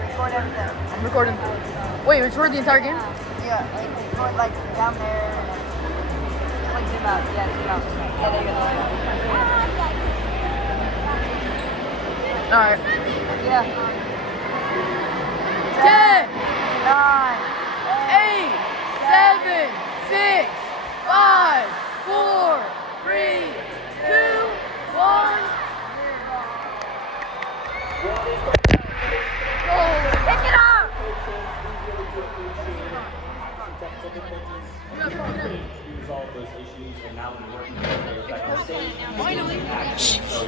record everything. I'm recording. Wait, record the entire game? Yeah, like record like down there and then like zoom out. Yeah, zoom out. Yeah, there you go. Alright. Yeah. 10, 9, 8, 7, 6, 5, 4, 3, 2, 1. Go! Pick it up! Resolve those issues, and now we're working together back on stage. So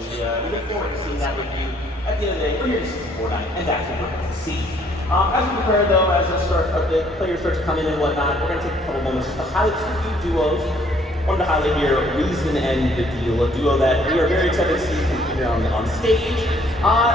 we look forward to seeing that with you. At the end of the day, we're here to see Fortnite, and that's what we're going to see. As we prepare, though, as the players start to come in and whatnot, we're going to take a couple moments just to highlight two duos. Wanted to highlight here Reason and The Deal, a duo that we are very excited to see compete here on stage.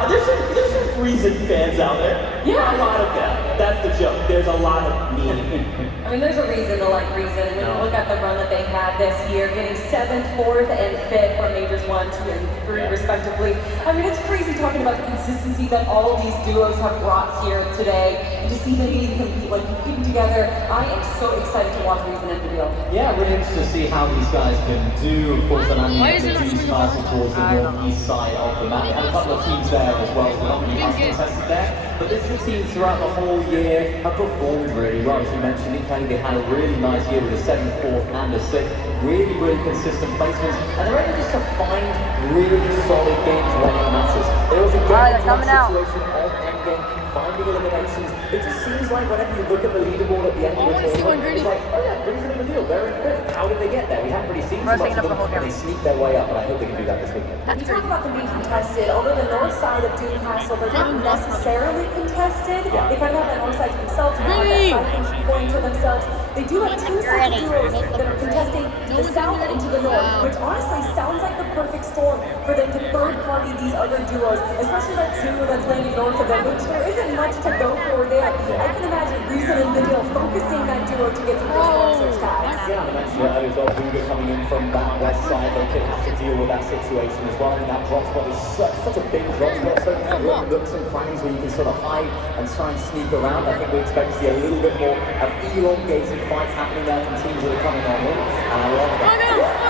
There's some Reason fans out there. Yeah, a lot of them. That's the joke. There's a lot of me. I mean, there's a reason to like Reason. When you look at the run that they had this year, getting 7th, 4th, and 5th from Majors 1, 2, and 3, respectively. I mean, it's crazy talking about the consistency that all of these duos have brought here today, and to see them competing together. I am so excited to watch Reason and The Deal. Yeah, really interested to see how these guys can do. Of course, they're landing at the Juice Castle towards the northeast side of the map. We had a couple of teams there as well, so not really contested there. But this is a team throughout the whole year have performed really well. As you mentioned, they had a really nice year with a 7th, 4th, and a 6th. Really, really consistent placements. And they're able just to find really solid games when it matters. There was a game situation of endgame, finding eliminations. It just seems like whenever you look at the leaderboard at the end of the tournament, it's like, oh yeah, Reason and The Deal, they're in 5th. How did they get there? We haven't really seen too much of them, and they sneak their way up, and I hope they can do that this weekend. You talk about them being contested, although the north side of Doom Castle, they're not necessarily contested. They kind of have that north side to themselves, and have that side thing going to themselves. They do have two sets of duos that are contesting the south into the north, which honestly sounds like the perfect storm for them to third-party these other duos, especially that duo that's landing north of them, which there isn't much to go for there. I can imagine Reason and The Deal focusing that duo to get some good sponsors tags. Yeah, and actually, as well, Hugo coming in from that west side, they could have to deal with that situation as well. I mean, that drop spot is such a big drop spot, so many nooks and crannies where you can sort of hide and try and sneak around. I think we expect to see a little bit more of elongated fights happening there from teams that are coming on in, and I love that.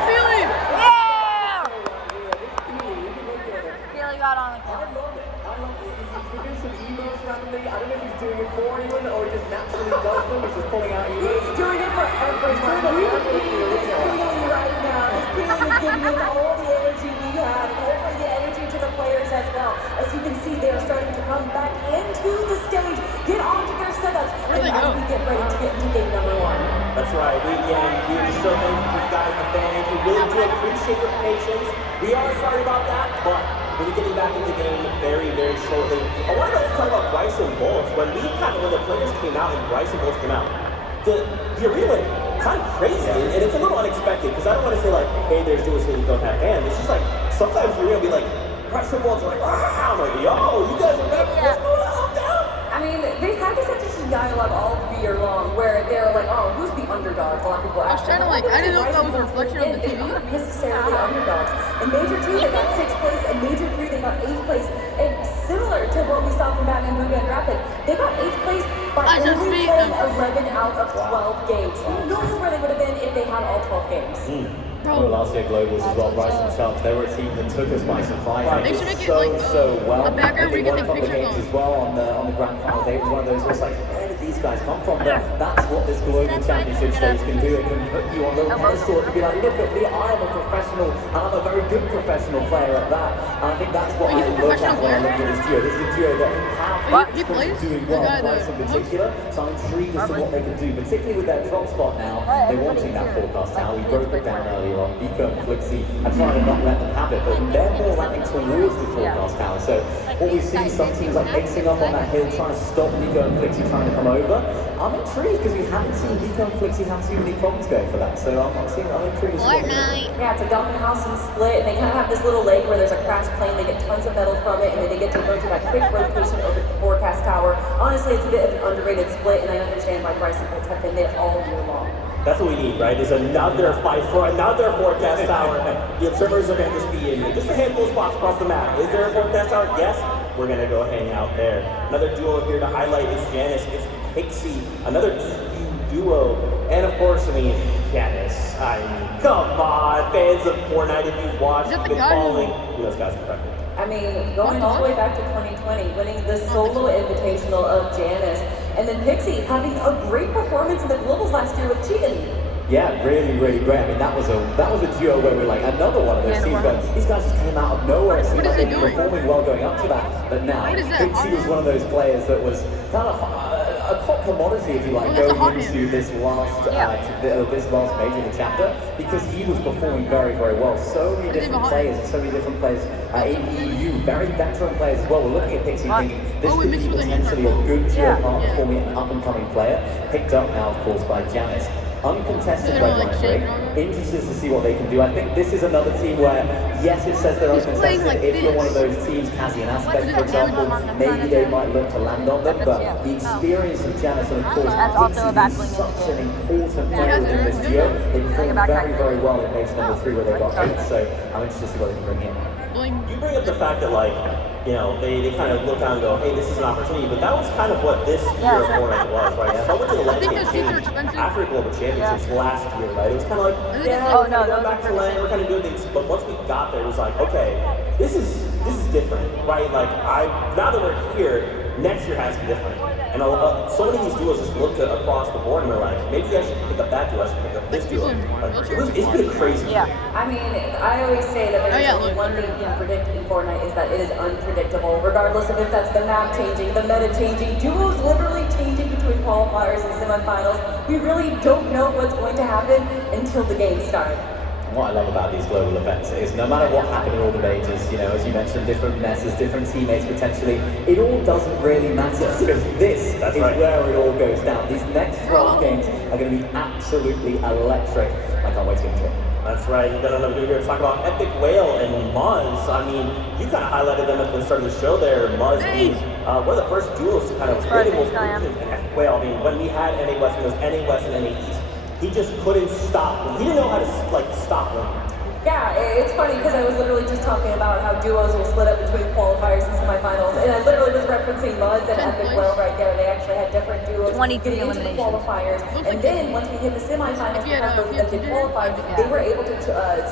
Billy! Billy got on the camera. I love it. He's doing some emails randomly. I don't know if he's doing it for anyone or he just naturally does them. He's just pulling out emails. He's doing it for everyone. This feeling right now. This feeling is giving us all the energy we have, and hopefully the energy to the players as well. As you can see, they are starting to come back into the stage, get onto their setups, and as we get ready to get into game number 1. That's right. We are just so thankful for you guys, the fans. We really do appreciate your patience. We are sorry about that, but we'll be getting back into the game very, very shortly. I wanted to talk about Bryson Bolts. When the players came out and Bryson Bolts came out, the arena went kind of crazy, and it's a little unexpected because I don't want to say like, hey, there's duos here who don't have fans. It's just like sometimes the arena will be like, Bryson Bolts are like, wow, I'm like, yo, you guys are ready. What's going on? I mean, they've had this interesting dialogue all year long where they're like, oh, who's the underdog? A lot of people ask. I didn't know if that was a reflection of the TV. They aren't necessarily underdogs. In Major 2, they got 6th place. In Major 3, they got 8th place. And similar to what we saw from Batman Boogie and Rapid, they got 8th place by only playing 11 out of 12 games. Who knows where they would have been if they had all 12 games? Well, last year globals as well, Bryson Chumps, they were a team that took us by surprise. They should make it so well. a background where you can take pictures games as well on the grand final day. It was one of those where it's like, where did these guys come from? But that's what this global championship stage can do. It can put you on the pedestal and be like, look at me, I am a professional, and I'm a very good professional player at that. And I think that's what I look at when I look at this duo. This is a duo that have doing well, Bryson in particular. So I'm intrigued as to what they can do, particularly with their drop spot now. They're wanting that forecast tower. We broke it down earlier on. Vico and FNCE are trying to not let them have it, but they're more landing towards the forecast tower. So what we've seen, some teams like mixing up on that hill, trying to stop Vico and FNCE trying to come over. I'm intrigued because we haven't seen Vico and FNCE have too many problems going for that. So I'm intrigued as well. Yeah, it's a dumping house and split. They kind of have this little lake where there's a crash plane. They get tons of metal from it, and then they get to go through that quick rotation over the forecast tower. Honestly, it's a bit of an underrated split, and I understand why Bryson Bolts have been there all year long. That's what we need, right? Is another fight for another forecast tower. The observers are going to just be in just a handful of spots across the map. Is there a forecast tower? Yes. we're gonna go hang out there. Another duo here to highlight is Janice. It's Pixie, another EU duo. And of course, I mean, Janice. I mean, come on, fans of Fortnite, if you've watched, you've been following. Those guys are incredible. I mean, going all the way back to 2020, winning the solo invitational of Janice, and then Pixie having a great performance in the globals last year with Cheatin'. Yeah, really, really great. I mean, that was a duo where we're like another one of those teams where these guys just came out of nowhere. It seemed like they were performing well going up to that, but now Pixie was one of those players that was kind of a hot commodity, if you like, going into this last major of the chapter, because he was performing very, very well. So many different players, in EU, very veteran players as well. We're looking at Pixie thinking this could be potentially a good duo performing an up-and-coming player, picked up now, of course, by Janice. Uncontested red line break. Interested to see what they can do. I think this is another team where, yes, it says they're uncontested. If you're one of those teams, Cassie and Aspect, for example, maybe they might look to land on them, but the experience of Janice and, of course, Pixie is such an important player within this duo. They performed very, very well in race number 3 where they got 8, so I'm interested to see what they can bring in. You bring up the fact that, like, you know, they kind of look down and go, hey, this is an opportunity, but that was kind of what this year of Fortnite was, right? So I went to the landscape change after Global Championships last year, right? It was kind of like, we're going back to LAN, we're kind of doing things, but once we got there, it was like, okay, this is different, right? Like, now that we're here, next year has to be different. And so many of these duos just looked across the board and they're like, maybe I should pick up that duo, I should pick up this duo. Like, it's been crazy. Yeah. I mean, I always say that there's only one thing you can predict in Fortnite is that it is unpredictable, regardless of if that's the map changing, the meta changing, duos literally changing between qualifiers and semifinals. We really don't know what's going to happen until the games start. What I love about these global events is no matter what happened in all the majors, you know, as you mentioned, different messes, different teammates potentially, it all doesn't really matter because this is where it all goes down. These next 12 games are going to be absolutely electric. I can't wait to get into it. That's right. You've got another dude here to talk about Epic Whale and Muzz. I mean, you kind of highlighted them at the start of the show there. Muzz being one of the first duos to kind of really move in Epic Whale. I mean, when we had NA West, it was NA West and NA East. He just couldn't stop. He didn't know how to stop them. Yeah, it's funny because I was literally just talking about how duos will split up between qualifiers and semifinals, and I literally was referencing Muzz and Epic Whale right there. They actually had different duos getting into the qualifiers, and then once we hit the semifinals, because both of them did qualify, they were able to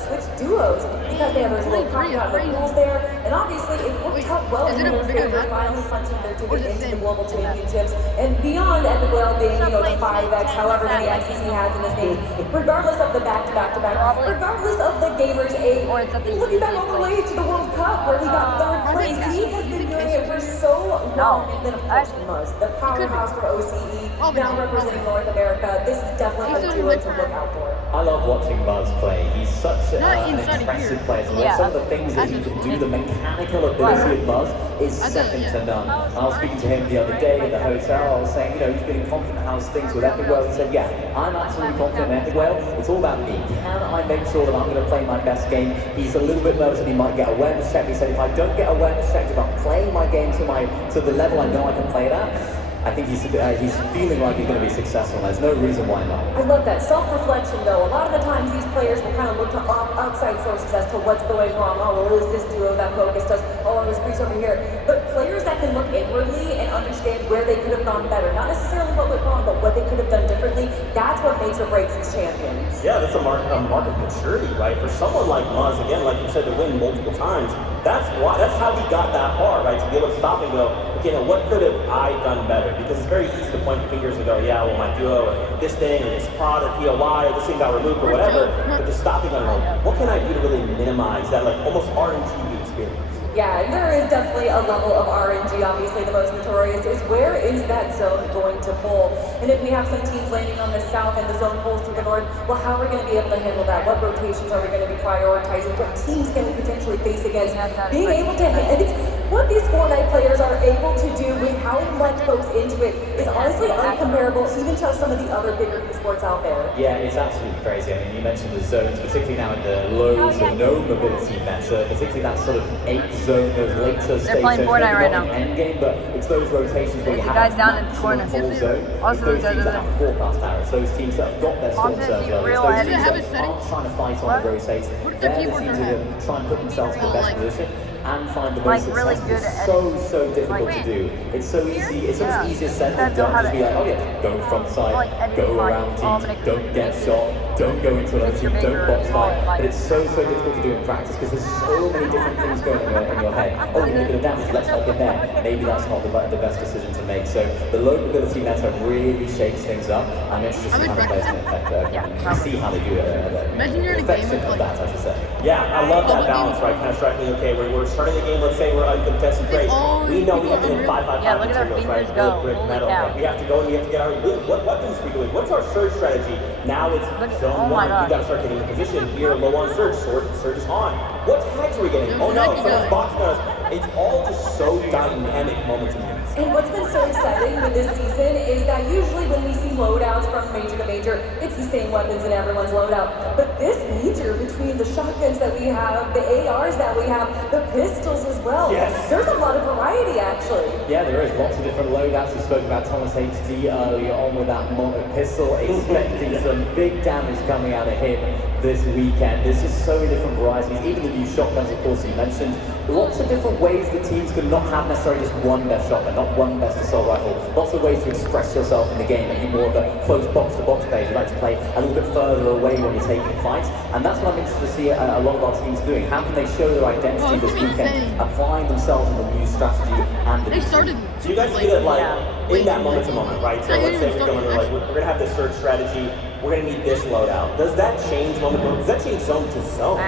switch duos because they have those little caveat rules there, and obviously it worked out well in their favor, finally punching their ticket into the global championships, and beyond Epic Whale being, you know, the 5x, however many X's he has in his name, regardless of the back-to-back-to-back, regardless of the Gamers 8, looking back all the way to the World Cup where he got 3rd place. He has been doing it for so long. And then of course Muzz, the powerhouse for OCE, now representing North America. This is definitely a duo to look out for. I love watching Muzz play. He's such an impressive player. Some of the things that he can do, the mechanical ability of Muzz is second to none. I was speaking to him the other day in the hotel. I was saying, you know, he's feeling confident how's things with Epic Whale. He said, yeah, I'm absolutely confident in Epic Whale. It's all about me. Can I make sure that I'm going to play my best game? He's a little bit nervous that he might get awareness checked. He said, if I don't get awareness checked, if I'm playing my game to the level I know I can play it at, I think he's feeling like he's going to be successful. There's no reason why not. I love that. Self-reflection, though. A lot of the times these players will kind of look to outside sources as to what's going wrong. Oh, well, is this duo that focused us? Oh, it was Grease over here. But players that can look inwardly and understand where they could have gone better. Not necessarily what went wrong, but what they could have done differently. That's what makes or breaks these champions. Yeah, that's a mark of maturity, right? For someone like Muzz, again, like you said, to win multiple times, that's how he got that far, right? To be able to stop and go, okay, now what could have I done better? Because it's very easy to point fingers and go, yeah, well, my duo, or this thing, or this pod, or POI, or this thing got removed, or whatever. But just stopping on, like, what can I do to really minimize that, like, almost RNG experience? Yeah, and there is definitely a level of RNG. Obviously, the most notorious is where is that zone going to pull? And if we have some teams landing on the south and the zone pulls to the north, well, how are we going to be able to handle that? What rotations are we going to be prioritizing? What teams can we potentially face against? Being able to hit what these Fortnite players are able to do with how much goes into it is honestly uncomparable even to some of the other bigger esports out there. Yeah, it's absolutely crazy. I mean, you mentioned the zones, particularly now in the low to no mobility meta, particularly that sort of 8 zone, those later states. They're playing Fortnite right now. End game, but it's those rotations where you have guys down in the corner. full zone. It's those teams that have forecast arrows, those teams that have got their storm surge early, those teams that aren't trying to fight on the rotates. They're the teams that are trying to put themselves in the best position. and find the Like, most really success good is at so difficult to do. It's so easy. It's so Yeah. much easier said You than gotta know done. how Just to be like, oh yeah, go front side, like, editing, go like, around all teams, the don't get make it- shot, don't go into another team, bigger don't box as well, fight. like- But it's so difficult to do in practice because there's so many different things going on in your head. Oh, you need a bit of damage, let's hop in there. Maybe that's not the best decision to make. So the low mobility meta really shakes things up. I'm interested to see how the players can affect see how they do it. Imagine you're in a game Reflection with, of like- that, I should say. Yeah, I love that Public balance, games. right? Kind of striking, okay, we're starting the game, let's say we're uncontested, great. all We know we people have to hit unreal. 5-5-5 Yeah, look at our materials, right? fingers go. Wood, brick, Holy metal. cow. And we have to go and we have to get our loot. What weapons are we doing? What's our surge strategy? Now it's Look at- zone oh my 1. gosh. We gotta start getting in position. We are low on surge. Surge is on. What tags are we getting? Yeah, Oh no, Fortnite someone's guy. boxing us. It's all just so dynamic moments and moments. And what's been so exciting with this season is that usually when we see loadouts from major to major, it's the same weapons in everyone's loadout. But this major, between the shotguns that we have, the ARs that we have, the pistols as well, Yes. there's a lot of variety actually. Yeah, there is lots of different loadouts. We spoke about Thomas HD earlier on with that mono pistol, expecting some big damage coming out of him this weekend. There's just so many different varieties, even the new shotguns, of course, you mentioned. Lots of different ways the teams can not have necessarily just one best shotgun, not one best assault rifle. Lots of ways to express yourself in the game. Are you more of a close box-to-box player? You like to play a little bit further away when you're taking fights? And that's what I'm interested to see a lot of our teams doing. How can they show their identity Oh, this it's weekend, insane. applying themselves in the new strategy and the They new started. So you guys see that, like, Yeah. in that moment to moment, right? So I let's say didn't we're even going to, like, start- we're gonna have this surge strategy. We're gonna need this loadout. Does that change moment to moment? Does that change zone to zone?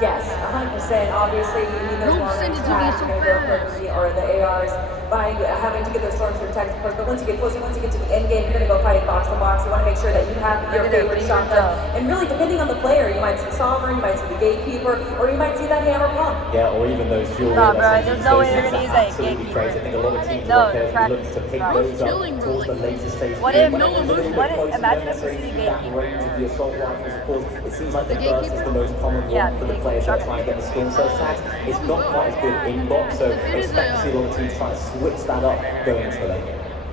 Yes, 100%. Obviously, you need those Don't long send range it to me attacks, so you're gonna go fast. for the, or the ARs by having to get those storm surge attacks first. But once you get closer, once you get to the end game, you're gonna go fighting box to box. You want to make sure that you have your Look at their favorite fingers shotgun. go. And really, depending on the player, you might see Sovereign, you might see the Gatekeeper, or you might see that Hammer Pump. Yeah, or even those dual Nah, wheel bro, SMGs, there's no way those they're things gonna use are a absolutely gatekeeper. crazy. I think a lot of teams No, are track- looking to pick track. those Chilling, up bro, towards the like- later stage. What if- When it's a little bit what if- closer, you imagine don't if we necessarily see need that gatekeeper. range of the assault rifles, of course. It seems like the The burst is gatekeeper? the most common one Yeah, for the the players that are gatekeeper. trying to get the storm surge attacks. It's not quite as good in box, so It is expect to see a lot of teams trying to switch that up going into the lane.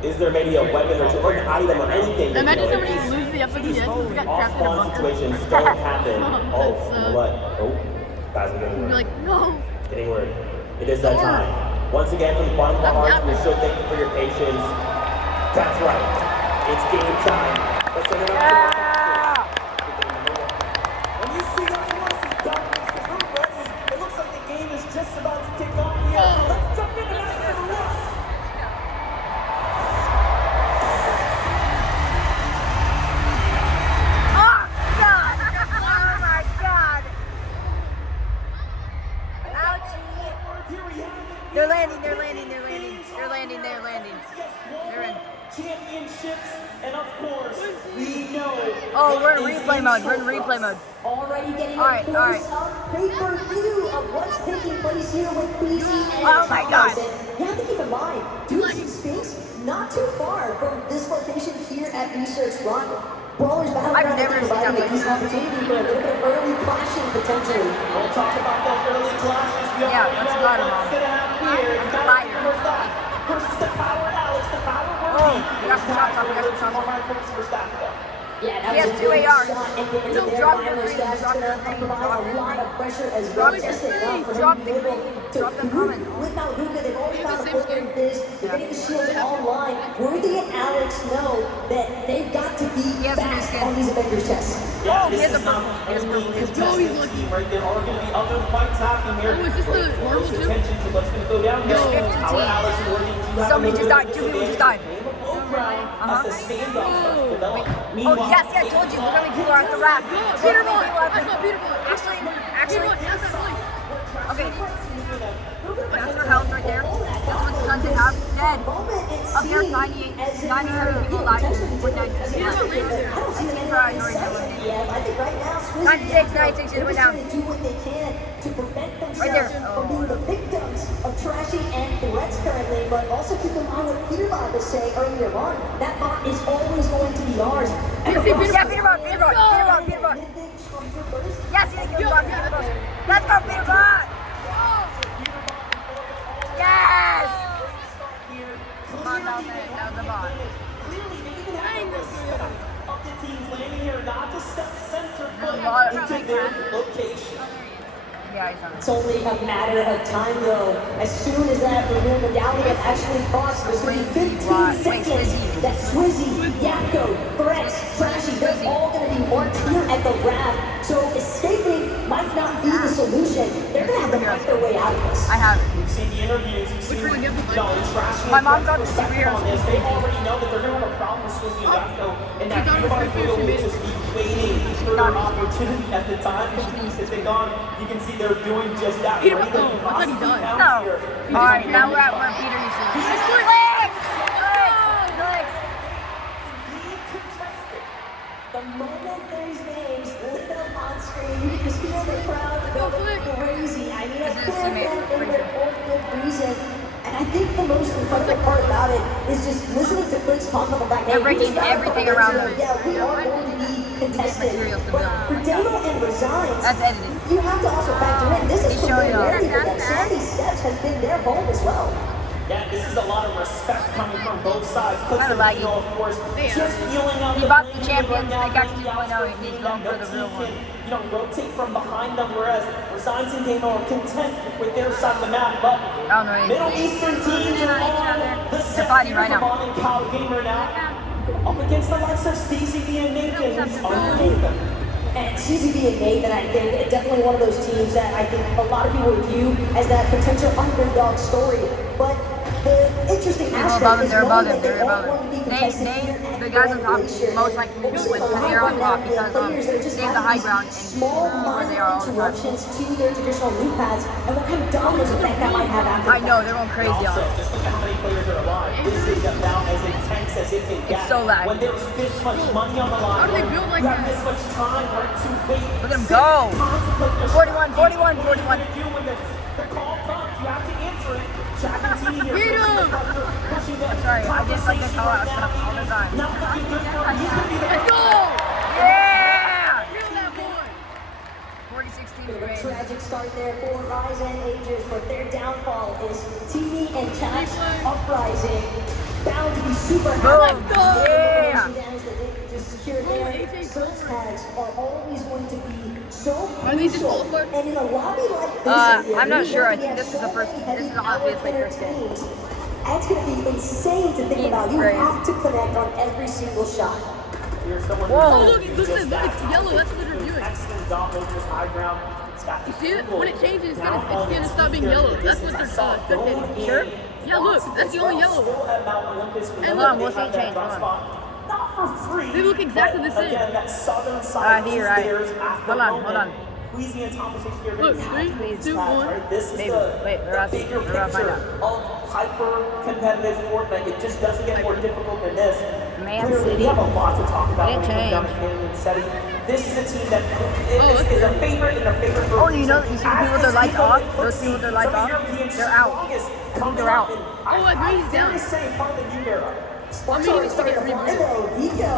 Is there maybe a weapon or two, or an item or anything that, Imagine you know, somebody if loses the episode these again. We got trapped in a off-spawn bunker. situations don't happen? Oh, That's, you know what? Oh, guys, I'm getting You're word. like, no. Getting word. It is that Lord. time. Once again, from the bottom of our Yeah, hearts, yeah. we're so thankful for your patience. That's right. It's game time. Let's send it up to the When you see those, you want to see darkness, because we're ready. It looks like the game is just about to kick off here. Oh. Let's jump into that for a rush. Oh, God! Oh, my God! Ouchie! Here we have it. They're landing, they're landing, they're landing. They're landing, they're landing. They're in. Championships, and of course, we know. Oh, we're in it's replay mode. We're in intro. replay mode. Already getting All right, a all right. close-up pay-per-view of what's taking place here with Queasy and Oh my God. Thomas. And you have to keep in mind, Dukes and Sphinx not too far from this location here at Research Run. Brawlers I've Battleground never is seen that providing a place. decent opportunity for a little bit of early clashing potentially. We'll talk about those early clashes. We Yeah, already let's know go to what's them. going to happen here. It's Fire. Matt versus the power Alex, the power Oh, Worthy. we got some shots off, we got some shots off. First half, though. Yeah, that He has was a 2 good ARs. shot implemented No, there drop by your those green, guys. drop It's your gonna green, provide drop a your lot green. of pressure as Drop well. your Just green, enough for drop him the to be able green, to drop the move comment. with Malhuka. They've already It's the found a same footprint skin. fizz. They're getting the shields online. Worthy and Alex know that they've got to be He has a new fast skin. on these Avengers chests. Yeah, he this has a is not purple. He has only purple. He has contestant purple. Oh, he's team, right? There are going to be other fights happening here. Oh, is this the Pay normal close too? attention to what's going to go down here. No. Power Alex and Worthy do have Somebody a just little died. bit 2 of people just advantage. died. Game of low ground as the standoff starts to develop. Oh, Meanwhile, yes, I told you. Look how many people are at the raft. Peter Look how many Ball. people are at I the- saw Peter Ball. Actually, Peter Ball, yes, that's right. okay. That's our health right there. That's what the sun did have. Dead. Up here, 98, 97 people died. We're dead. I don't see them Try, anywhere Nori, inside Nori. yet. I think right now, Swizz 96, 96, it they're went just down. trying to do what they can to prevent Right there. themselves from being the victims of trashing and threats currently. But also keep in mind what Peter Bob was saying earlier on. That bot is always going to be ours. You see Peter Yeah, Peter Ball, Peter Ball, Peter Ball, Peter Ball. Yes, he did. Peter Ball. Let's go, Peter Ball. Yes. Come on down there. That was the ball. Clearly, they even have the respect of the teams landing here, not to step center foot lot of- into their location. Yeah, he's on It's only a matter of time, though. As soon as that renewal medallion actually pops, there's going to be 15 seconds that Swizzy, Yakko, Threats, Trashy, they're all going to be marked here at the raft. So escaping might not be the solution. They're going to have to fight their way out of this. I have it. We've seen the interviews, we've seen Trashy My mom and got the perspective on superheroes. this. They already know that they're going to have a problem with Swizzy and Yakko, and that Peanut will just be waiting for their opportunity at the time. If they're gone, you can see they're doing just that. Peter, I thought he died. No. Alright, now we're at where Peter used to be. The moment those names lit up on screen, you can just feel the crowd go crazy. I mean, it's clear them in their own good reason. And I think the most incredible part about it is just listening to Chris talk about the fact They're breaking everything around them. Yeah, we are going to be contested. But for Dano and Resigns, That's edited. you have to also factor in this is He's showing familiarity off. for them. Sandy Steps has been their home as well. Yeah, this is a lot of respect coming from both sides. Kinda laggy. Of course, just feeling out He the bought the blame champions, right they now. got 2.0, and he's going for the real one. Rotate from behind them, whereas Resigns and Dano are content with their side of the map. But I don't know Middle anything. Eastern teams are on the They're fighting right now. On Cal Gamer now, up against the likes of CCB and Nathan, who's underneath them. And CCB and Nathan, I think, are definitely one of those teams that I think a lot of people view as that potential underdog story. But the interesting aspect is knowing that they all want to be contested here at the guys on top Glacier. most likely What to we're win seeing because they're on top behind them, because players that are just they have the having high ground these and small where minor they are all the time. interruptions to their traditional loop paths, and what kind of dominance effect that might have after I know, that. they're going crazy on Also, it. just look at how many players are alive. This is about as intense as it can get. so laggy. When there's this much money on the line, How do they build like you have that? this much time to wait. Look at him go. 41, 41, 41. What are you gonna do when the call comes? You have to answer it. Jack and T here. Get him! Sorry, I just like to call out stuff all the time. Not looking good for him. He's gonna be the Let's go! Yeah! Kill that boy! 46 teams A win. tragic start there for Rise and Ages, but their downfall is TV and Chat's uprising. Bound to be super happy. Boom. Yeah. Just secured there. Search tags are always going to be so Are these crucial. disqualified? And in a lobby like this, I'm not we sure. I know think we this have is the so first. many This is heavy obviously power first game. teams. That's going to be insane to think about. You Great. have to connect on every single shot. Here's someone Whoa. Oh, look, look at this. It's yellow. That's what they're doing. excellent dominance, this high ground. It's got You see it? When it changes, it's gonna stop being yellow. That's what they're spectating. Sure? Yeah, look. That's the only yellow. And And look, we'll see change, hold on. Not for free. They look exactly the same. Again, that southern side Here, is right. theirs after Hold on, moment. hold on. Queasy and Thomas here. Look, Right? 3, 2, 1. This is Maybe. the Wait, we're about to- bigger we're about to find picture of hyper-competitive Fortnite. It just doesn't get more difficult than this. Man Clearly, City. we have a lot to talk about They when it comes down to changed. Canyon and Seti. This is a team that that's is a favorite and a favorite for a Oh, you know, reason. you see the people with their As lights people off? that Those people with their lights some off? European They're out. strongest coming They're out. up, and Oh, I agree, he's dare down. say part of the new era. Sparks I mean, are he's starting to getting fly though. Vico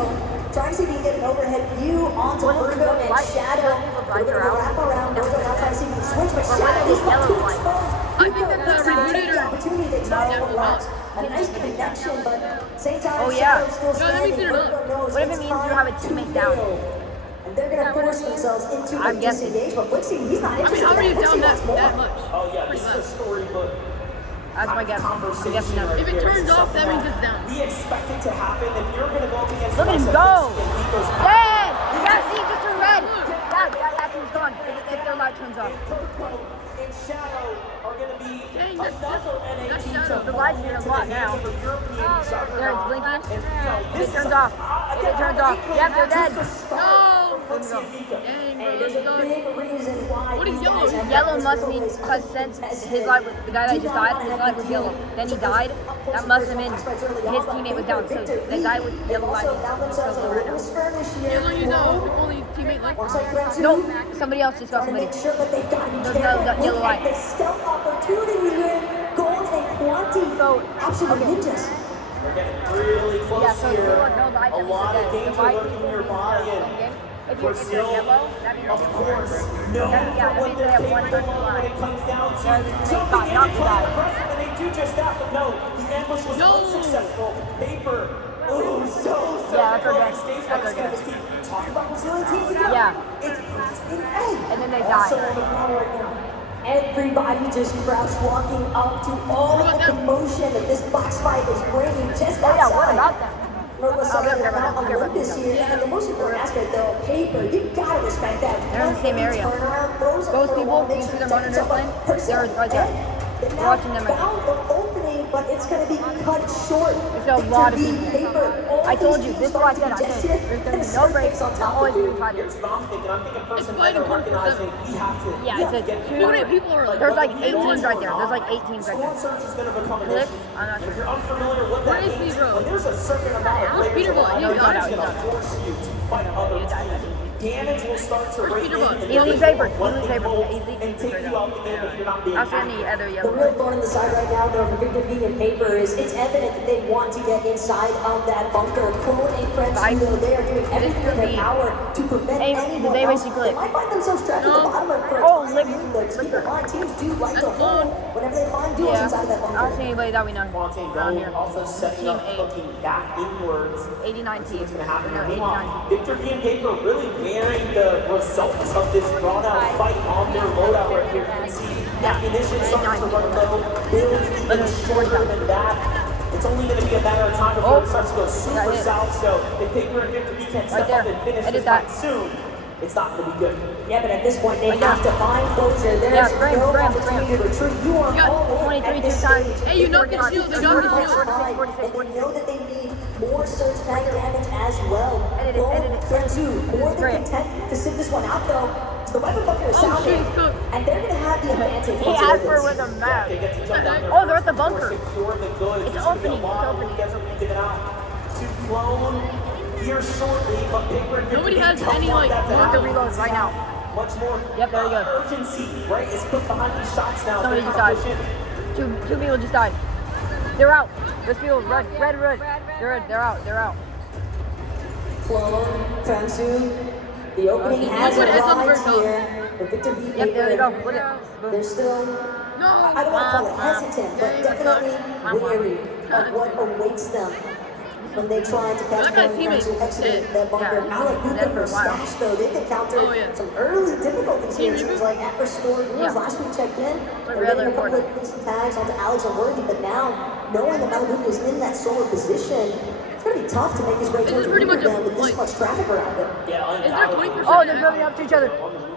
trying to see if he can get an overhead view onto Virgo and Shadow. A little bit of a wraparound. Virgo now trying to see if he can switch, but Shadow, he's not too exposed. I think that's Vico rebooted takes the or- opportunity. They try to No. overlap. A nice connection, but same time, Oh, yeah. Shadow's still No, that standing. means they're Virgo not. knows What if it it's means you time have a to teammate down? kill. And they're going to force themselves into a I'm guessing. disengage, but Blixie, he's not I mean, interested. how are you Blixie down wants more. that much? Oh yeah, Pretty this is a much. storybook. That's my guess. I'm guessing no. If it turns off, that means it's down. We expect it to happen. If you're going to go up against Look at him the go. likes of Vico's Dead! Yeah, see, just turned red. That team's gone. If their light turns off. Turbo and Shadow are going to be Dang, another NA that's team to Shadow. The light's here a lot now. European There, it's juggernaut. blinking. And, you know, It this turns is off. It turns off. Yep, they're dead. No! Let's see Vico. Dang, And bro, there's a that's big reason why What is these yellow? guys have Yellow this must little mean place because since contested. his light was the guy that just died, his light was yellow. Then he died. That must have been his teammate was down. So the guy with yellow light also found is still themselves in a right little now. skirmish here. As long as you know, the only teammate left. Once like round two, Nope, somebody else just got trying to somebody. make sure that they've got to be There's no careful. yellow Look at light. the stealth opportunity here. Gold and Quanti. So, Absolute okay. ninjas. We're getting really close Yeah, so here. no light. A lot of danger lurking nearby, and If we're you're still, yellow, that means of course, known yeah, for what that they're means they have one capable of when light. it comes down to Yeah, they jumping got in knocked and playing out. aggressive, and they do just that. But no, the ambush was unsuccessful. Paper, ooh, so Yeah, that's our close. guess. Stays That's our next to guess. this team. Talk about Brazilian teams together. Yeah. It's in A. And then they Also die. on the ground right now. Everybody just crouched, walking up to all of the commotion that this box fight is bringing just outside. Yeah, what about them? Northwest Oh, we don't Side care are about not them. We care on about this these year, and the most important aspect though, paper, you gotta respect that. They're in the same area. Turnaround, throws it Those for a people, wall, makes you see sure them to running protect their himself, plane? hurts They're him, right there. and they We're now watching them right found the opening, but it's gonna be cut short. There's a lot of Victor V, people. paper, all I told these you, teams this is what I start said. to I just said, hit, there's and going to be a no surface breaks. on They'll top always of be it. fighting. Here's what I'm thinking. I'm thinking person fighting better recognizing you have to. Yeah, it's a two. Look at people are There's like whether 8 you know teams it right or there. not, There's like 8 teams right Storm there. surge is going to become an Clip? issue. I'm not And sure. if you're unfamiliar with Where that is he, means, bro? when there's a certain amount of Where's players Peterbot? around, No, he's that's out, going to he's force you to fight other teams. Damage will start to Where's rate in Peterbot? and Easy limit paper. what Easy they paper. roll Easy. and take you out the game if you're not being I'll see any active. other The yellow real light. thorn in the side right now, though, for Victor V and paper is it's evident that they want to get inside of that bunker. Cole and French, though, they are doing everything in their power to prevent Hey, anyone they else. basically clip. They might find themselves trapped at the bottom of for a Oh, time lick- being, but keep in mind, teams do like to That's hold whenever they find duels Yeah. inside of that I don't bunker. see anybody that we know Quantum around Gold here. also setting Team up, 8. looking back inwards. 89 See what's teams. going to happen No, here. 89 Meanwhile, Victor V and Paper really bearing the results of this drawn-out fight on their loadout right here. You can see the ammunition starting to run low, builds even shorter than that. It's only going to be a matter of time before it starts to go super got hit. south. So if Paper and Victor V can't step there. up and finish Edit this that. fight soon, it's not going to be good. Yeah, but at this point, they Right have there. to find closure. There's Yeah, Graham, no Graham, opportunity to retreat. You are got all in 23 at this two times. stage. Hey, you knocked the Forty-five, shield. They thirty, got the 46, shield. 46, 46, And they know that they need more surge tank damage as well. Edit it, edit it. They're two, more than Great. content to sit this one out though. So the weapon bunker is Oh, shit, sounding, he's cooked. and they're gonna have the advantage. He once asked it for it opens. with a map. They get to jump down there Oh, they're at the first bunker. to secure the goods. It's There's gonna be a opening, lot it's of opening. you guys are going to give it out to Clone here shortly, but Paper and Victor Nobody V has don't any, want like, that to we have to happen. reload right now. Much more Yep, there you go. urgency, right, is put behind these shots now. Somebody They're just died. pushing. Two people just died. They're out. Those people, red. They're out. Clone, Transu, the opening has Look what it's on the arrived first here. But Victor V, Yep, there you go. Look they're at still, No. I don't want to call it hesitant, but definitely wary of what awaits them when they try to catch That guy's Clone and teammate's Transu exiting dead. that bunker. Yeah, Not like he's dead for a while. Stash though, they've encountered Oh, yeah. some early difficulties here. It Team seems like at Restored Rules Yeah. last week checked in, they were really getting a couple important. of decent tags onto Alex and Worthy, but now knowing that Malibu is in that solo position, it's gonna be tough to make his way This towards is pretty much a Rubicon with this point. much traffic around him. Yeah, Is there undoubtedly. 20%? Oh, they're building up to each other.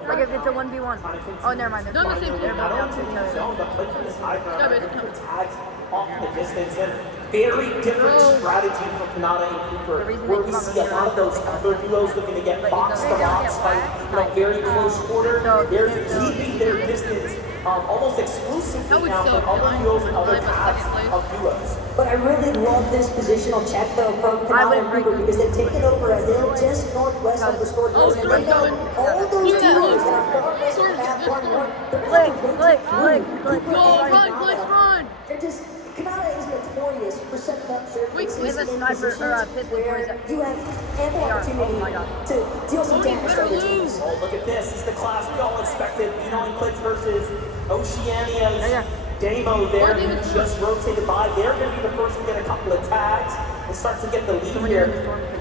Like if it's a 1v1. Oh, never mind. They're They're on the same building team. Not up only to to each the other. zone, but play for this high ground. Yeah, but- Different tags off in the distance and very different strategy for Kanata and Cooper, The reason where they we come up see with a lot of those other duos looking to get But box to they don't box get fight, whacked. very close quarter. So They're there's keeping their distance almost exclusively That would now suck. from other duos and other I'm at paths second place. of duos. But I really love this positional check though from I Kanata would and Cooper agree. because they've taken over a hill just northwest of Restored Oh, Rules. And Storm's they know coming. all those Even that duos low. that are far west Storm's from that just far coming. north, they're gonna have to rotate through Click. Cooper No, and run, Kanata. Glitch, run. They're just, Kanata is notorious for setting up certain Wait, pieces we have a in sniper, or a positions pistol, where what is that? you have ample AR. opportunity Oh my God. to deal some Cody damage to better other lose. teams. Oh, look at this. It's the class we all expected. You know, in Clips versus Oceania's Yeah. Demo there. Or even Just rotated by. They're going to be the first to get a couple of tags and start to get the lead here.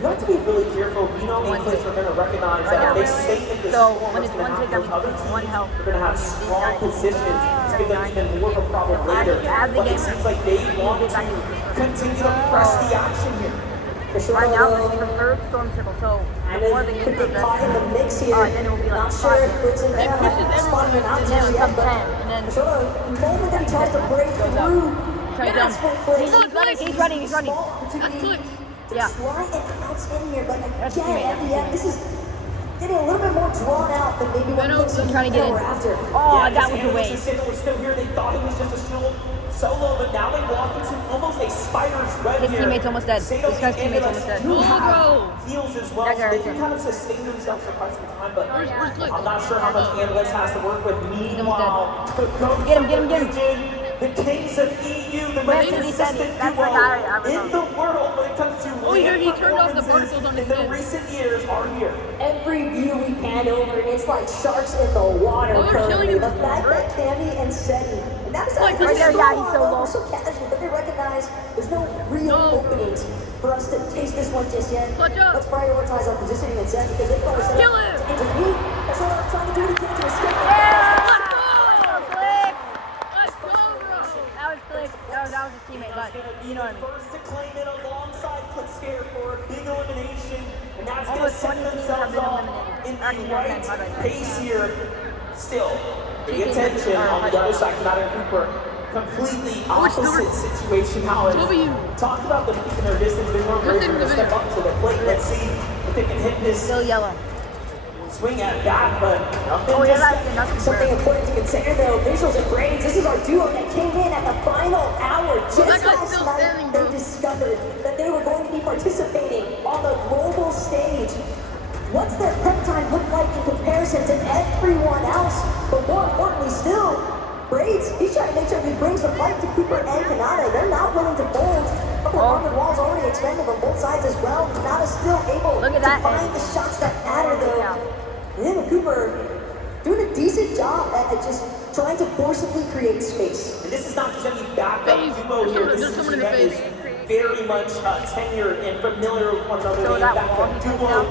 You have to be really careful. You know, in Clips are going to recognize Right that now. if they stay in the So, storm, when it's it's going to one have take, that those means other it's one teams. health. They're going to have strong positions. It's going to be even more of a problem later. As the But it game- seems like they want to continue to press the action here. Right now, this is the third storm circle. So And the more if the could game get caught in the mix here, then it will be like not sure if 5. Fritz and It pushes everyone spotted out And then just it yet, becomes but 10. And then sort of the moment that he tries to break through, Try that's down. when Fritz He's running, he's running, he's running. small opportunity That's clicks. to Yeah. try and bounce in here, but That's a again, teammate, at the that's a end, this is getting a little bit more drawn out than maybe what Venom, Fritz I'm and trying to get in. were after. Oh, that was a Anderson waste. Signal was still here. They thought it was just a solo, but now they walk into almost a spider's web His here. teammate's almost dead. Sato This guy's and teammate's Ambulance almost dead. do Oh, have bro. heals as well, That so guy they right can there. kind of sustain themselves for quite some time, but Where's Click? I'm not sure how much Ambulance has to work with. Meanwhile, the ghosts Get him, of get him, the get him. region, the kings of EU, the Wait, most he said consistent that's duo the guy I was in on. the world when it comes to Oh, yeah, he lane turned off the performances particles on his in the head. recent years are here. Every view we pan over, it's like sharks in the water Oh, they're currently. killing him. The fact that Cammy and Seti, and that's Like, not right there, yeah, he's so low. so casual, but they recognize there's no real No. openings for us to taste this one just yet. Clutch up. Let's prioritize our positioning and set because they probably set Kill up him. to intervene. That's what I'm trying to do to get to escape. Yeah! teammate, but you know what I mean. First to claim it alongside Clicks here for a big elimination, and that's going to Almost set 20 teams themselves have been off eliminated. in Actually, the no, right 10, my bad. pace here. Still, pay Chicken attention or on the other side. Matter Cooper, completely opposite situation. How W. talked about them keeping their distance. They weren't ready to step up to the plate. Let's see if they can hit this Still yellow. swing at that, but nothing. Oh, yeah, just that's Something important to consider though, visuals and braids. This is our duo that came in at the final hour. Just that guy's last still night, standing, they bro. discovered that they were going to be participating on the global stage. What's their prep time look like in comparison to everyone else? But more importantly still, Braids, he's trying to make sure he brings the fight to Cooper and Kanata. They're not willing to fold. A couple of Roman walls already expended on both sides as well. Kanata's still able Look at to that find edge. the shots that matter though. Yeah. And then Cooper doing a decent job at just trying to forcibly create space. And this is not just any backup Face. duo here. There's This is someone in a the team that face. is very much tenured and familiar with one another. So They that back wall up he takes duo down,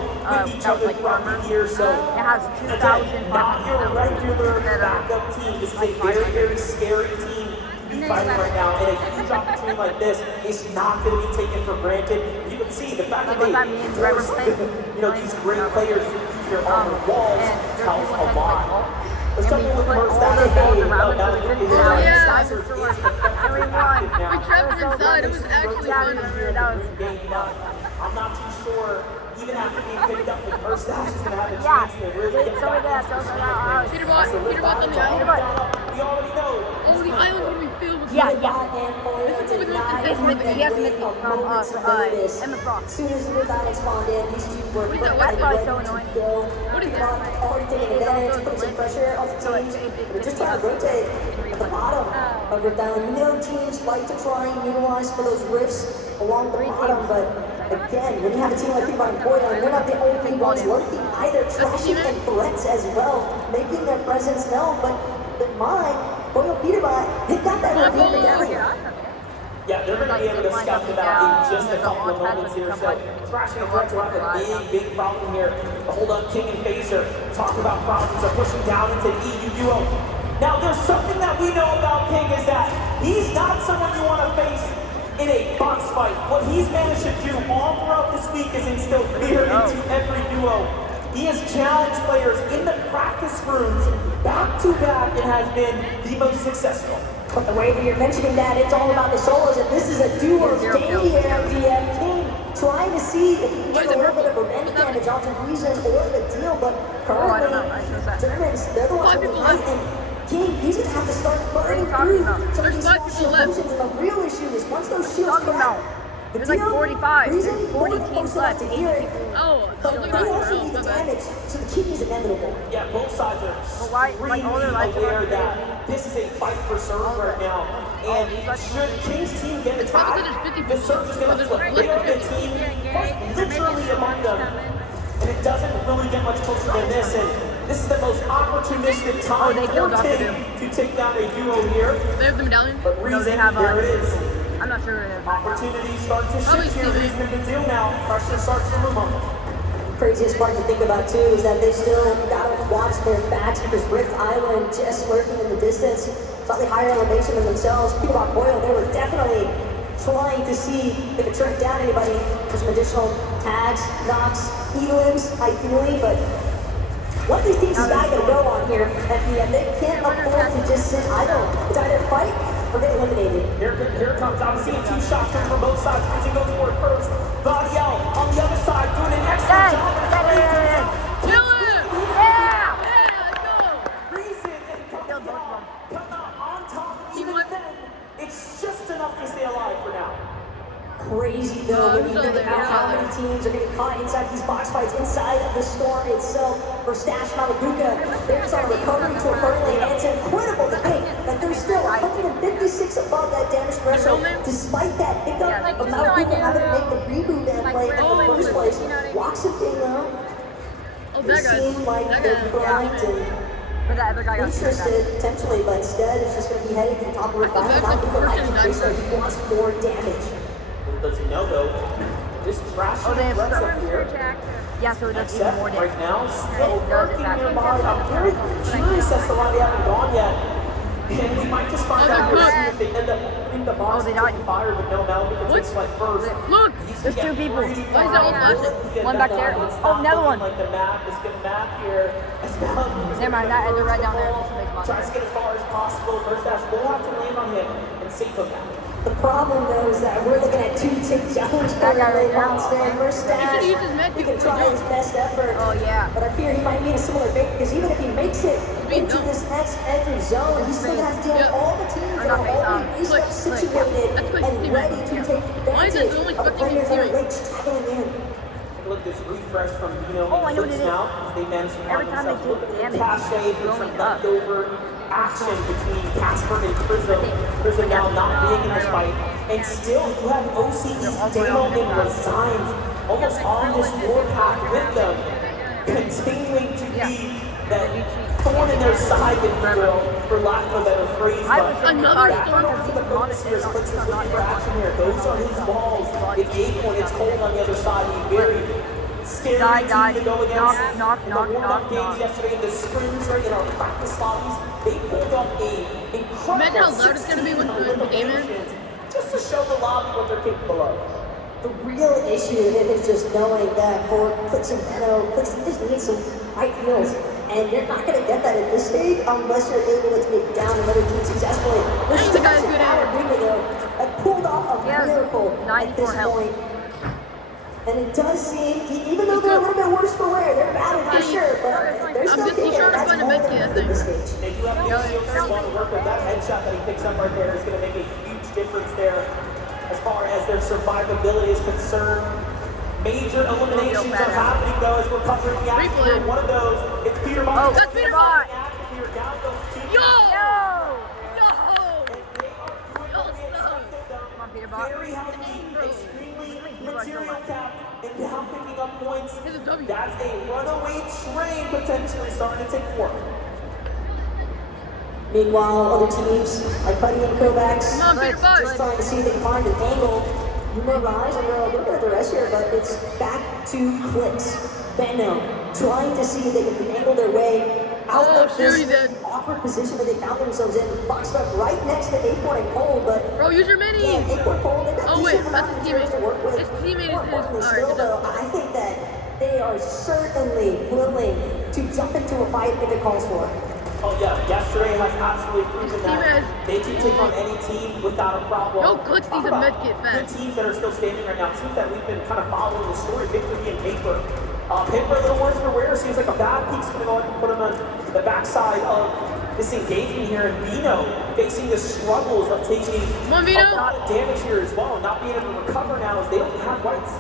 with each that was other like throughout armor. the year. So It has again, not your 2,000 regular that are backup team. This is a like very, 500. very scary team to be fighting right now. And a huge opportunity like this is not going to be taken for granted. You can see the fact that Like they what that means, Trevor force Smith, these great players to use their armor walls and there's tells people a that like lot. Let's and jump we in with put Merce. all That's the balls hey, around that it, was so a we good couldn't Yeah. dive into it. And we won. We trapped so inside. It was good. actually Yeah, fun. that was I'm not too sure, even after being picked up, the first dash is going to have a Yeah. chance to really get Some of back that, into some of the that. swing. Peter Bot's on the island. We already know. Oh, the island's gonna be filled with Yeah, people. yeah. This is what we want to It's do. Mickey. He has Mickey from Emma As Frost. soon as the rebound spawned in, these two were What is that? That's What's probably that? so annoying. go. What is Picard that? already taking advantage, putting some pressure on the teams. They're just trying to rotate at the bottom of Rift Island. We know teams like to try and utilize for those rifts along the bottom, but again, when you have a team like Picard and Boyle, they're not the only ones lurking either, trashing and threats as well, making their presence known. But mine, Boyle Peterbot, they got that right in the gallery. Yeah, they're going to be able to scout them out in just a couple of moments here. So, Thrashing and Threats will have a big problem here. The hold up King and Phaser talk about problems are pushing down into the EU duo. Now, there's something that we know about King is that he's not someone you want to face in a box fight. What he's managed to do all throughout this week is instill fear into every duo. He has challenged players in the practice rooms back to back and has been the most successful. But the way that you're mentioning that, it's all about the solos, and this is a duo of Davey and MDF King trying to see if he can get a little bit of revenge damage onto Reason or the deal, but currently, Germans, they're the ones who are right, and King, he's going to have to start burning through some of these small potions, and the real issue is once those shields crack, the There's like deal, 45. Reason, There's 40 they're teams close enough left. to hear it, Oh, but look at they that. also Oh, need the my bad. damage, so the keep is inevitable. Yeah, both sides are why- extremely all their lives aware are that this is a fight for Surge right now. And should King's team get It's probably attacked, just 50 the Surge is going to there's flip. less They than are the 50. team quite literally among them. And it doesn't really get much closer than this. And this is the most opportunistic time they killed for Dr. King to take down a duo here. They have the medallion. But No, Reason, they have here it is. I'm not sure it is. Opportunities start to Probably shift here. Steven. Reason in the deal now. Pressure starts to move on. Craziest part to think about too is that they still gotta watch their backs because Rift Island just lurking in the distance, slightly higher elevation than themselves. People about Boyle, they were definitely trying to see if they could track down anybody for some additional tags, knocks, elims, ideally, but one of these teams has gotta get a go on here at the end. They can't afford to just sit idle. It's either fight or get eliminated. Here it comes. I'm seeing two shots coming from both sides. Reason goes for it first. Vadiel on the other side doing an excellent job. Kill him! Yeah! Yeah, let's go! Reason and Vadiel come out on top. Even then, it's just enough to stay alive for now. Crazy though when you think about how many teams are getting caught inside these box fights, inside of the storm itself. For Stash Malaguka, they're just on a recovery tour currently, and it's incredible to think that they're still 156 above that damage threshold, despite that hiccup of Malaguka having to make the reboot ban play in the first place. Walks it being out. Oh, They that guy. seem like That they're guy. primed and But that other guy got interested potentially, but instead it's just going to be heading to the top of the final. Malaguka likes to face that he wants more damage. Little does he know though, this trash they have threats stuff. up here. Yeah, so it does even Except more damage. right now, still It does working exactly. nearby. I'm very curious as to why they haven't gone yet. And we might just find out here soon if they end up opening the box and taking fire, but no, Malibu takes flight first. Look! There's two people. Why is that one flashing? One back there. Oh, another one. Like the map, this good map here. As Malibu Never mind, they're right down there. Just make tries to get as far as possible. First dash will have to land on him and safe him out. The problem though is that we're looking at two tick challenge currently monster. First dash, He should use his med he kit can for try the his best effort. Oh, yeah. But I fear he might meet a similar fate because even if he makes it being into dumb. this next entry zone, he's still gonna have to deal with Yeah. all the teams that not are face on. already Click, situated That's my and teammate. ready to take Why is it advantage only of fucking players that are teammate? late straggling in. Look, this refresh from Dino Oh, I know what it is. now. They managed to Every time they look at take the damage, cachet, it's there's some going up. leftover action between Casper and Prism. Prism now not being in this fight. And still, you have OCE's Dano and Resigns almost on this warpath with them, continuing to be that thorn in their side, if you will, for lack of a better phrase. I was But Another back storm. to the focus here, Clicks is looking for action here. Those are his balls. It's A-point, it's cold on the other side. He's very scary team to go against. In the warm-up games yesterday, in the scrims, right in our practice lobbies, they pulled off a incredible Imagine how loud it's gonna be when the game ends. just to show the lobby what they're capable of. The real issue is just knowing that for Clicks and Benno, Clicks just need some right heels. And you're not going to get that at this stage unless you're able to take down another team successfully. There's The guy's still good power at it. Greenwood though that pulled off a He has miracle at 94 this health. point. And it does seem, even though they're a little bit worse for wear, they're battered for sure, but they're still he's kicking. trying to That's find a more med than kit, I enough at this stage. They do have good shields as well to work with. That headshot that he picks up right there is going to make a huge difference there as far as their survivability is concerned. Major eliminations are happening though as we're covering the action here. One of those, it's Peter Bond. Oh, that's Peter Bond. Here, down goes two. Yo! Yo! Come on, Peter Bond. Very healthy, extremely material capped, and now picking up points. Here's a W. That's a runaway train potentially starting to take form. Meanwhile, other teams like Buddy and Kovacs Come on, Peter Bond. just trying to see if they can find an angle. You may rise and we're looking at the rest here, but it's back to Clicks. Benno trying to see if they can finagle their way out of sure he this did. awkward position that they found themselves in, boxed up right next to Acorn and Cole, but Bro, use your mini! yeah, Acorn Cole, they got Oh, wait, decent that's enough his materials teammate. to work with. His teammate More is his- importantly alright, still, good though, I think that they are certainly willing to jump into a fight if it calls for it. Oh yeah, yesterday has absolutely proven team that has- they can take on any team without a problem. No, Clicks needs a Talk about medkit good fast. teams that are still standing right now, teams that we've been kind of following the story, Victory and Paper. Paper a little worse for wear, seems like a bad piece going to go ahead and put him on the backside of this engagement here. And Vino facing the struggles of taking on, Vino. a lot of damage here as well, not being able to recover now as they don't have whites.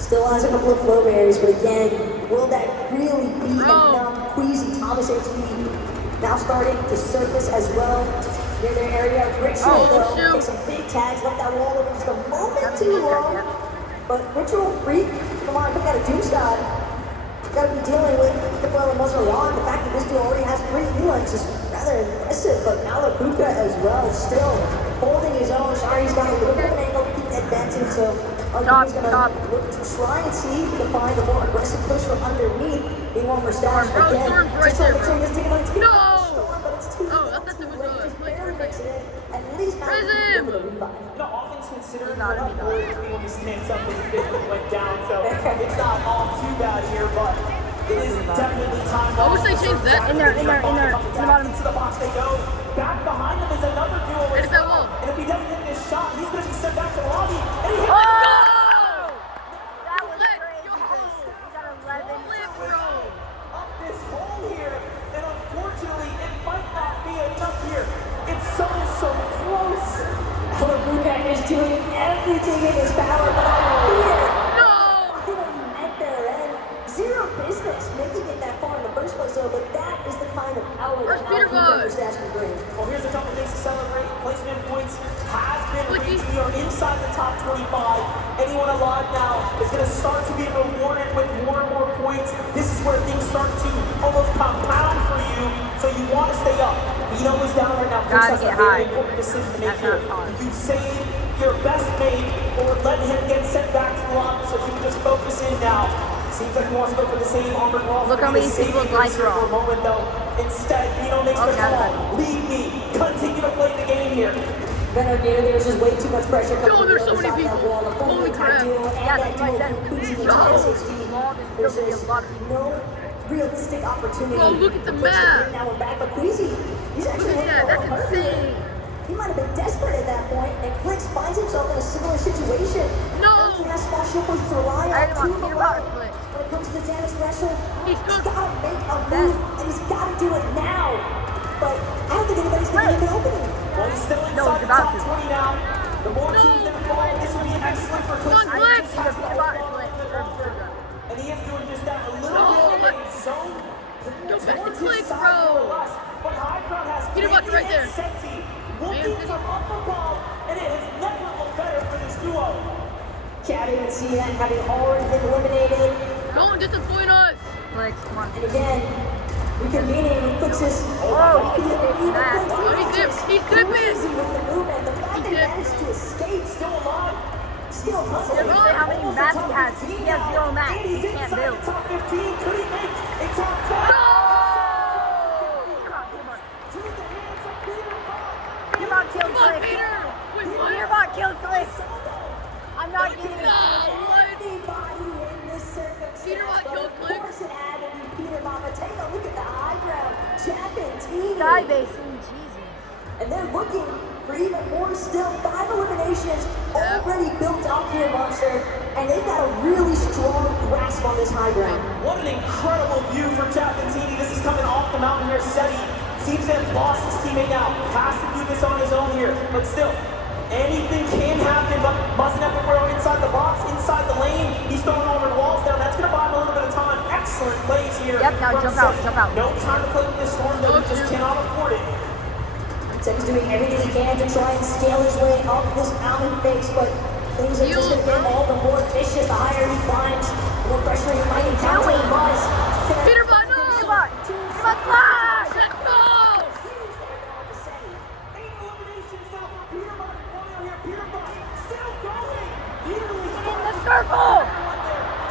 Still has a couple of flow barriers, but again, will that really be Bro. enough? Queasy Thomas HP now starting to surface as well near their area. Ritual though, shoot. takes some big tags, left that wall over just a moment too long. But Ritual Freak, come on, we got a Doomstar. Gotta be dealing with the well and muzzle on. The fact that this dude already has 3 healings is rather impressive, but Malabuka as well, still holding his own. Sorry, he's got a little bit of an angle to keep the advantage, so Argu's gonna look to try and see if he can find a more aggressive push from underneath. Meanwhile, Mustache Bro, again, Storm's right just trying to there, turn bro. this thing on. No! Storm, but it's too Oh, I late. thought there was Too a- late. Just barely makes it in. At least now Prism! he's able to revive. No, all things considered, we're not worried when he stands up and he went down, so it's not all too bad here, but it is definitely time. I wish they changed that. In there, in the bottom. Into the box they go. Back behind him is another duo as Hit that well. wall. And if he doesn't hit this shot, he's going to be sent back to the lobby. And he hit Oh! it. That was crazy. He got 11. Up this hole here, and unfortunately, it might not be enough here. It's so close. Malabuka is doing everything in his power, but I fear finally met their end. Zero business making it that far in the first place, though, but that is the kind of power Where's that Peter Malabuka Bud? Mustache can bring. Well, here's a couple things to celebrate. Placement points has been Wiki. reached. We are inside the top 25. Anyone alive now is going to start to be rewarded with more and more points. This is where things start to almost compound for you, so you want to stay up. Vino is down right now. Gotta That's get a very high. important decision to make That's here. not hard. You save your best mate or let him get sent back to the lobby so you can just focus in now. Seems like he wants to go for the same armored walls. Look how many people's lights are for a off. moment though. Instead, Bino makes the call. Leave me. Continue to play the game here. Benavides, there's just way too much pressure coming Yo, there's so from many the other side of that people. wall. The Holy full crap. attack duo and Yeah, that that's what I duo said. Queasy Yo. Gonzalez HD. There's There's just no realistic opportunity. Bro, look at the to push the map. win now and back, but Queasy, he's actually Look at that, looking that's for a insane. He might have been desperate at that point, and Clicks finds himself in a similar situation. No. Only has small shippers to rely I on didn't want two to of hear about them. Clicks. When it comes to the damage threshold, He's he's cooked. got to make a move, and he's got to do it now. But I don't think anybody's going to give an opening. Well, he's still No, inside he's the about top to. 20 now. The more teams that fall, this will be excellent for Clicks. Come on, Clicks. He just has to hold on to the momentum. And he is doing just that a little bit of a zone. Go back to towards his Clicks, side bro. more or less. But High Ground has Peter Buck's right there. FNCE looking Man, from up above, and it has never looked better for this duo. Cabby and CN having already been eliminated. Don't disappoint us. Clicks, come on. And again, reconvening with Clicks' Oh, he escaped that. Oh, he's dipping. crazy with the movement. The fact they dipped. managed to escape, still alive, still hustling. Doesn't say how many Almost mats a he top has. 15 He has now, 0 mats. and he's He can't inside build. the top 15. Could he make a top 10? Come on. To the hands of Peter Buck. Peter Bot killed Come on, Clicks. Peter. Wait, Peter what? Bot killed Clicks. I'm not kidding. No, what? Anybody in this circumstance, Peter Bot but killed of Clicks. course it had to be Peter Bot. But take a look at the high ground. Chapin, Sky basing, Jesus. and they're looking for even more still. 5 eliminations already built up here, Monster, and they've got a really strong grasp on this high ground. What an incredible view for Chapin. This is coming off the mountain here. Seti seems to have lost his teammate now. Has to do this on his own here, but still, anything can happen. But mustn't have to worry inside the box, inside the lane. He's throwing all the walls down. That's going to buy him a little bit of time. Excellent plays here. Yep, now from jump out, Seti. jump out. No time to play with this storm, though. He just cannot afford it. Seti's doing everything he can to try and scale his way up this mountain face, but things are just going to get all the more vicious the higher he climbs. The more pressure he might encounter in Buzz. Peter Bot, no. Peter Bot. Peter Bot, flash. Let's go. In the circle.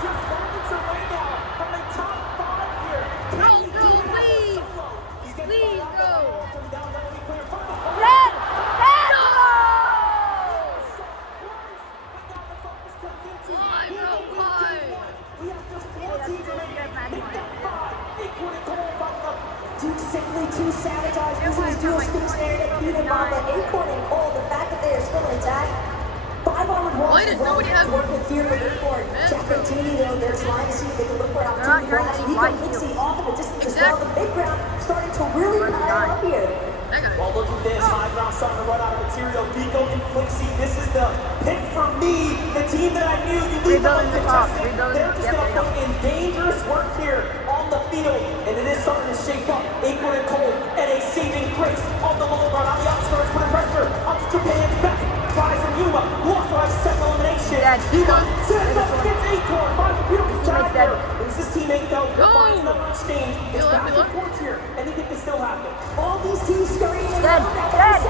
Just moments away now from the top 5 here. Bro, leave. Leave, bro. Red. Red. Why, bro? Why? We have just 4 teams remaining. They've got 5. Acorn and Cole fighting up. Too sickly, too savagized. This is dual speaks there to beat him on, but Acorn and Cole, the fact that they are still intact. 5 armored Why walls does as well nobody have- to work with here for Acorn. Chapin, though, they're trying to see if they can look for an They're not opportunity. trying to Last see week, why Nixie heal. off in the distance as well. Exactly. The big ground starting to really Where's the pile guy? up here. I got it. Well, look at this. High ground starting to run out of material. Vico and Flixie. This is the pick for me. The team that I knew. You leave them Rebuilding the top. uncontested. Rebuilding. They're just Yep, going to there you put in dangerous work here on the field. And it is starting to shape up. Acorn and Cole and a saving grace on the low run. On the outskirts, putting pressure up to Japan's back. Tries from Yuma. Who also has 7 eliminations. Dead. Yuma sends up against Acorn. Finds a beautiful tag Teammate's dead. there. Is this teammate though? No. Finds another exchange. It's Feel it, back feel and it. forth here. Anything can still happen. All these teams scurrying Dead. around. Dead.